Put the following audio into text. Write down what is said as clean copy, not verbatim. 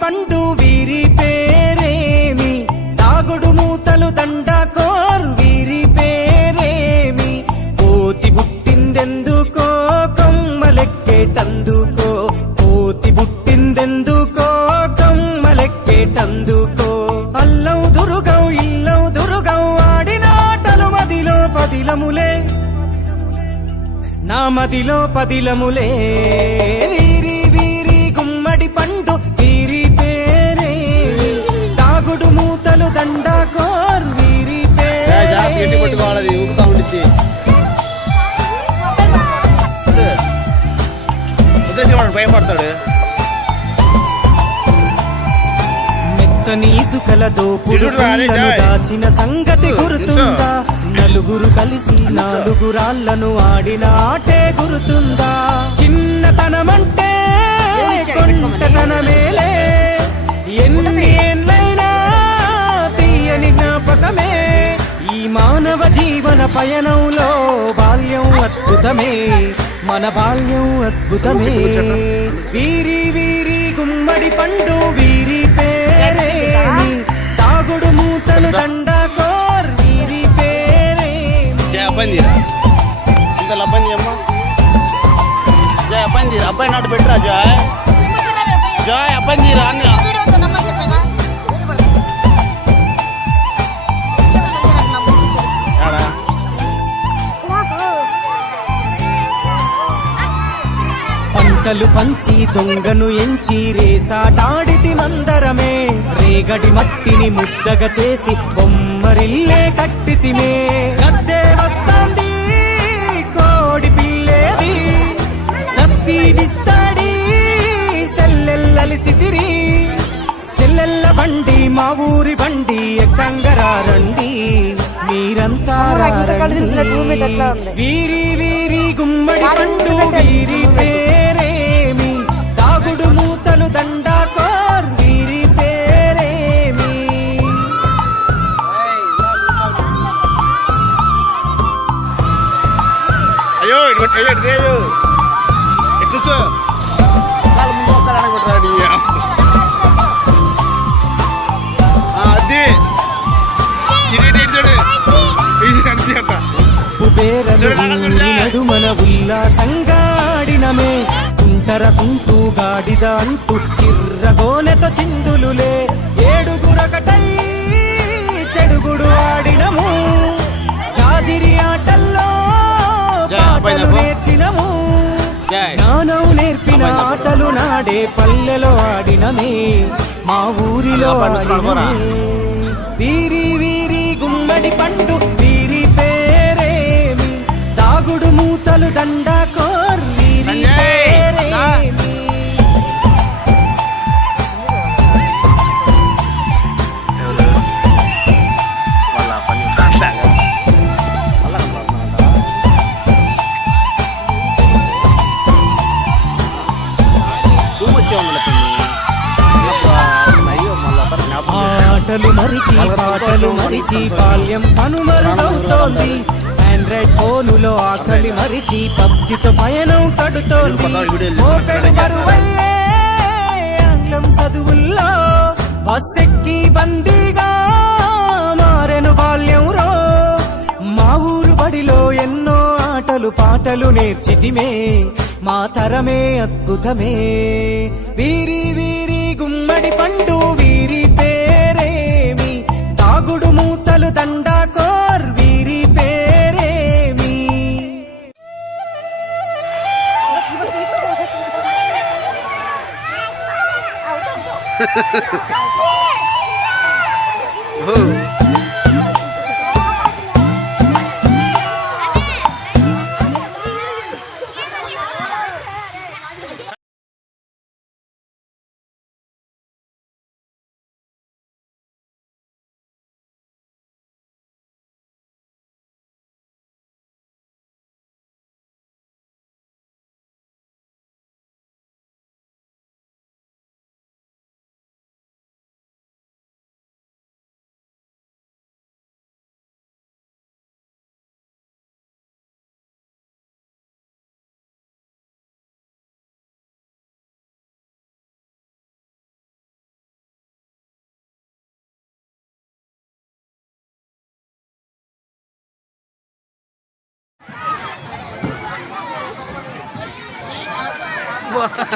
పండు వీరి పేరేమి, దాగుడు మూతలు దండకోర్ వీరి పేరేమి, కోతి పుట్టిందెందుకో కొమ్మలెక్కేటందుకో, కోతి పుట్టిందెందుకో కొమ్మలెక్కేటందుకో, అల్లౌ దురుగౌ ఇల్లౌ దురుగౌ ఆడిన ఆటలు మదిలో పదిలములే, నా మదిలో పదిలములే, వీరి వీరి గుమ్మడి పండు వీరి పేరే, దాగుడు మూతలు దండకోర్ వీరి పేరే. భయపడతాడు. మెత్తని ఇసుకల దోపుడు దాచిన సంగతి గుర్తుందా, నలుగురు కలిసి నాలుగురాళ్లను ఆడిన ఆటే గుర్తుందా, చిన్నతనమంటే కొంటతనమేలే, ఎన్ని ఏళ్ళైనా తీయని జ్ఞాపకమే, ఈ మానవ జీవన పయనంలో బాల్యం అద్భుతమే, మన బాల్యం అద్భుతమే, వీరి వీరి గుమ్మడి పండు వీరి పేరేమి, తాగుడు మూతలు దండకోర్ వీరి పేరేమి. ఇంత లబ్బంది అమ్మా జయ అబ్బంది, అబ్బాయి నాటు పెట్టరా జాయ్, జాయ్ అబ్బంది రా అన్న పంటలు పంచి దొంగను ఎంచి రేసాటాడితి మందరమే, రేగడి మట్టిని ముద్దగా చేసి బొమ్మరిల్లే కట్టితిమే, గద్దే వస్తాంది కోడి పిల్లేది, దస్తీ డిస్తాడి సెల్లెల్లలిసితిరి, సెల్లెల్ల బండి మా ఊరి బండి ఎక్కంగరారండి, మీరంతా వీరి వీరి గుమ్మడి పండు వీరి పేరేమి, దాగుడు మూతలు దండకోర్ వీరి పేరేమి. అయ్యో ఎట్లుచో నడుమన ఉల్లాసంగాడినమే, కుంటూ గాడిద అంటూ చిర్రగోనెతో చిందులులే, ఏడుగురకటై చెడుగుడు ఆడినము, జాజిరి ఆటల్లో పాటలు నేర్చినము, జ్ఞానం నేర్పిన ఆటలు నాడే పల్లెలో ఆడినమే, మా ఊరిలో ఆడినమే, వీరి వీరి గుమ్మడి పండు వీరి పేరేమి, దాగుడు మూతలు దండకోర్ వీరి పేరేమి. ఆటలు మరిచి పాటలు మరిచి బాల్యం కనుమరుగవుతోంది, ఆండ్రాయిడ్ ఫోనులో ఆకలి మరిచి పబ్జితో పయనం కడుతోంది, మోపెడు బరువయ్యే ఆంగ్లం చదువుల్లో బస్సెక్కి బందీగా మారెను బాల్యం రో, మా ఊరు బడిలో ఎన్నో ఆటలు పాటలు నేర్చితిమే, మా తరమే అద్భుతమే, వీరి వీరి గుమ్మడి పండు వీరి పేరేమి, దాగుడు మూతలు దండకోర్ వీరి పేరేమి. అబ్బా